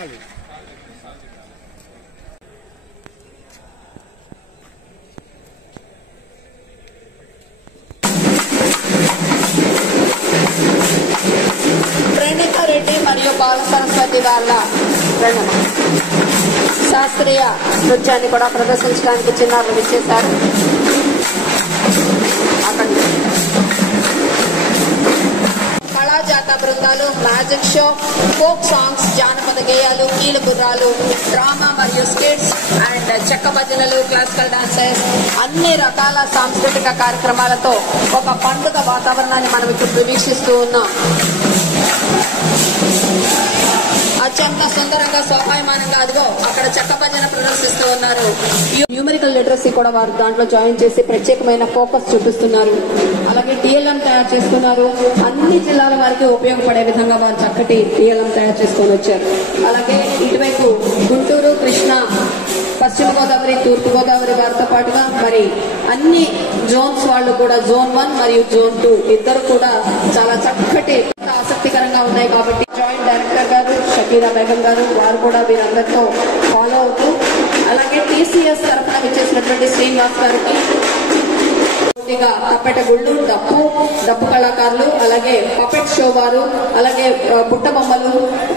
రెడ్డి మరియు బాల సరస్వతి వాళ్ళ శాస్త్రీయ నృత్యాన్ని కూడా ప్రదర్శించడానికి చిన్నారులు విచ్చేశారు. కళాజాత బృందాలు, మ్యాజిక్ షో, ఫోక్ సాంగ్స్, జానపద గేయాలు, కీలు గుర్రాలు, డ్రామా మరియు స్కిట్స్ అండ్ చెక్క భజనలు, క్లాసికల్ డాన్సెస్, అన్ని రకాల సాంస్కృతిక కార్యక్రమాలతో ఒక పండుగ వాతావరణాన్ని మనం ఇప్పుడు వీక్షిస్తూ ఉన్నాం. అత్యంత సుందరంగా శోభాయమానంగా అదిగో అక్కడ చెక్క భజన ప్రదర్శిస్తూ ఉన్నారు. న్యూమరికల్ లిటరసీ కూడా వారు దాంట్లో జాయిన్ చేసి ప్రత్యేకమైన ఫోకస్ చూపిస్తున్నారు. అలాగే టీఎల్ఎం తయారు చేస్తున్నారు. అన్ని జిల్లాల వారికి ఉపయోగపడే విధంగా వారు చక్కటి టీఎల్ఎం తయారు చేసుకొని వచ్చారు. అలాగే ఇటువైపు గుంటూరు, కృష్ణా, పశ్చిమ గోదావరి, తూర్పు గోదావరి వారితో పాటుగా మరి అన్ని జోన్స్ వాళ్ళు కూడా జోన్ 1 మరియు జోన్ 2 ఇద్దరు కూడా చాలా చక్కటి ఆసక్తికరంగా ఉన్నాయి. కాబట్టి జాయింట్ డైరెక్టర్ గారు షకీరా బేగం గారు వారు కూడా వీరందరితో ఫాలో అవుతూ, అలాగే టీసీఎస్ తరఫున విచ్చేసినటువంటి శ్రీనివాస్ గారికి తప్పెట గుళ్ళు, డప్పు కళాకారులు, అలాగే పపెట్ షో వారు, అలాగే బుట్ట బొమ్మలు,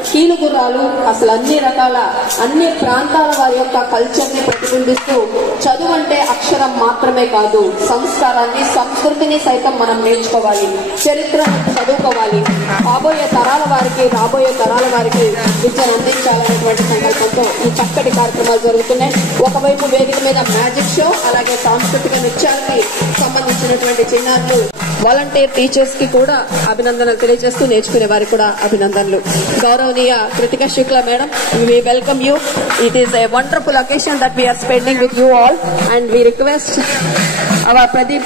కీలు గుర్రాలు, అసలు అన్ని రకాల అన్ని ప్రాంతాల వారి యొక్క కల్చర్ ని ప్రతిబింబిస్తూ చదువు అంటే అక్షరం మాత్రమే కాదు, సంస్కారాన్ని, సంస్కృతిని సైతం మనం నేర్చుకోవాలి, చరిత్రను చదువుకోవాలి, రాబోయే తరాల వారికి విద్యను అందించాలనేటువంటి సంకల్పంతో ఈ చక్కటి కార్యక్రమాలు జరుగుతున్నాయి. ఒకవైపు వేదిక మీద మ్యాజిక్ షో, అలాగే సాంస్కృతిక నృత్యాలకి సంబంధించినటువంటి చిన్నారులు, వాలంటీర్ టీచర్స్ కి కూడా అభినందనలు తెలియజేస్తూ నేర్చుకునే వారికి కూడా అభినందనలు. గౌరవనీయ Kritika Shukla madam, we welcome you. It is a wonderful occasion that we are spending with you all, and we request our Pradeep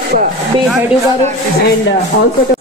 B. Hedu garu and also to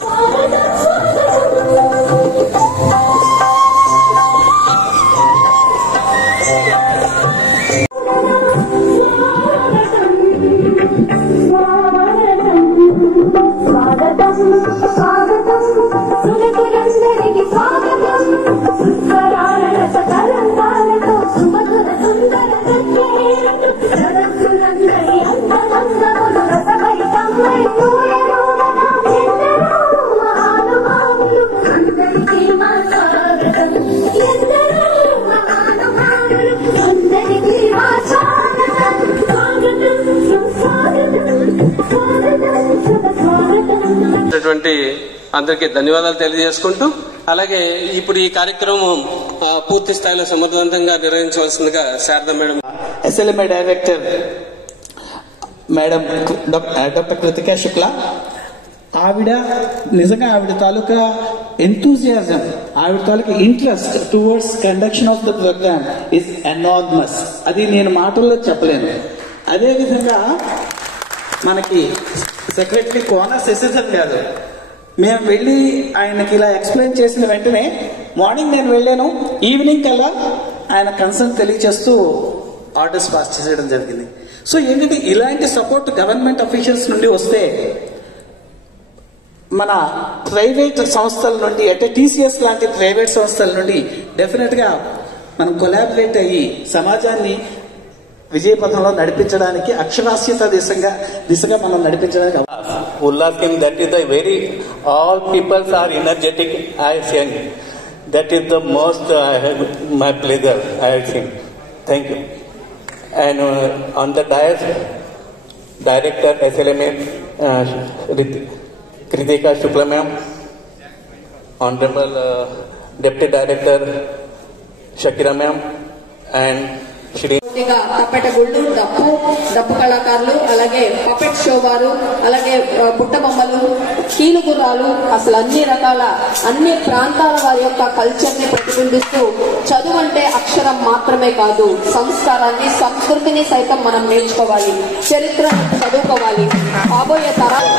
అందరికీ ధన్యవాదాలు తెలియజేసుకుంటూ, అలాగే ఇప్పుడు ఈ కార్యక్రమం పూర్తి స్థాయిలో సమర్థవంతంగా నిర్వహించవలసిందిగా Sharada madam, SLMI director madam doctor Kritika Shukla, ఆవిడ నిజంగా ఆవిడ తాలూకా ఎంతూజియాజం, ఆవిడ తాలూకా interest towards conduction of the programme is enormous. అది నేను మాటల్లో చెప్పలేను. అదేవిధంగా మనకి సెక్రటరీ కోన శశిధర్ గారు, మేము వెళ్ళి ఆయనకి ఇలా ఎక్స్ప్లెయిన్ చేసిన వెంటనే మార్నింగ్ నేను వెళ్ళాను, ఈవినింగ్ కల్లా ఆయన కన్సర్న్ తెలియజేస్తూ ఆర్డర్స్ పాస్ చేసేయడం జరిగింది. సో ఏంటంటే ఇలాంటి సపోర్ట్ గవర్నమెంట్ అఫీషియల్స్ నుండి వస్తే మన ప్రైవేట్ సంస్థల నుండి, అంటే టీసీఎస్ లాంటి ప్రైవేట్ సంస్థల నుండి డెఫినెట్ గా మనం కొలాబరేట్ అయ్యి సమాజాన్ని విజయపథంలో నడిపించడానికి, అక్షరాస్యత దిశగా మనం నడిపించడానికి ఉల్లాసం. That is the very all peoples are energetic. I sing that is the most my pleasure. I sing. Thank you. And on the dais director SLMA Kritika Shukla ma'am, Honorable Deputy Director Shakira ma'am, and Shri తప్పెట గుళ్ళు, డప్పు కళాకారులు, అలాగే puppet show వారు, అలాగే బుట్ట బొమ్మలు, కీలు గుర్రాలు, అసలు అన్ని రకాల అన్ని ప్రాంతాల వారి యొక్క కల్చర్ ని ప్రతిబింబిస్తూ చదువు అంటే అక్షరం మాత్రమే కాదు, సంస్కారాన్ని, సంస్కృతిని సైతం మనం నేర్చుకోవాలి, చరిత్రను చదువుకోవాలి, రాబోయే తరాలు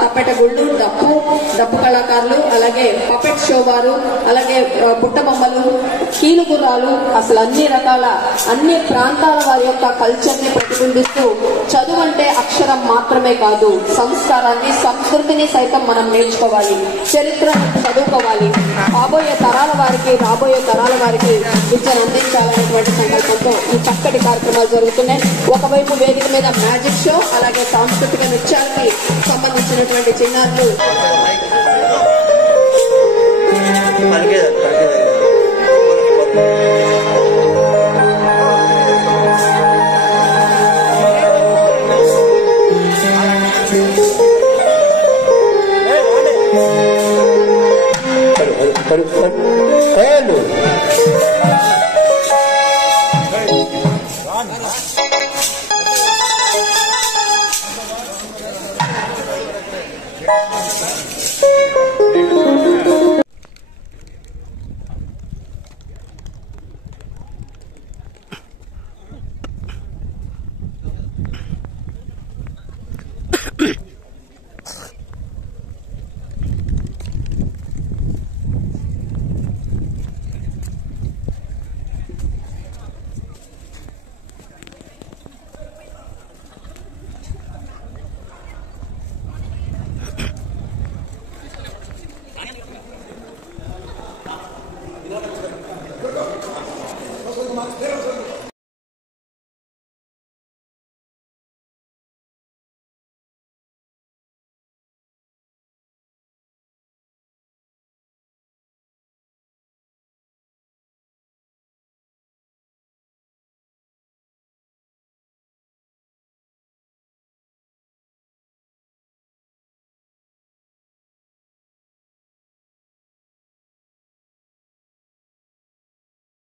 తప్పెట గుళ్ళు, డప్పు కళాకారులు, అలాగే పపెట్ షో వారు, అలాగే బుట్ట బొమ్మలు, కీలుగుర్రాలు, అసలు అన్ని ప్రాంతాల వారి యొక్క కల్చర్ ని ప్రతిబింబిస్తూ చదువు అంటే అక్షరం మాత్రమే కాదు, సంస్కారాన్ని, సంస్కృతిని సైతం మనం నేర్చుకోవాలి, చరిత్రను చదువుకోవాలి, రాబోయే తరాల వారికి విద్యను అందించాలనేటువంటి సంకల్పంతో ఈ చక్కటి కార్యక్రమాలు జరుగుతున్నాయి. ఒకవైపు వేదిక మీద మ్యాజిక్ షో, అలాగే సాంస్కృతిక నృత్యానికి సంబంధించినటువంటి చిన్నారులు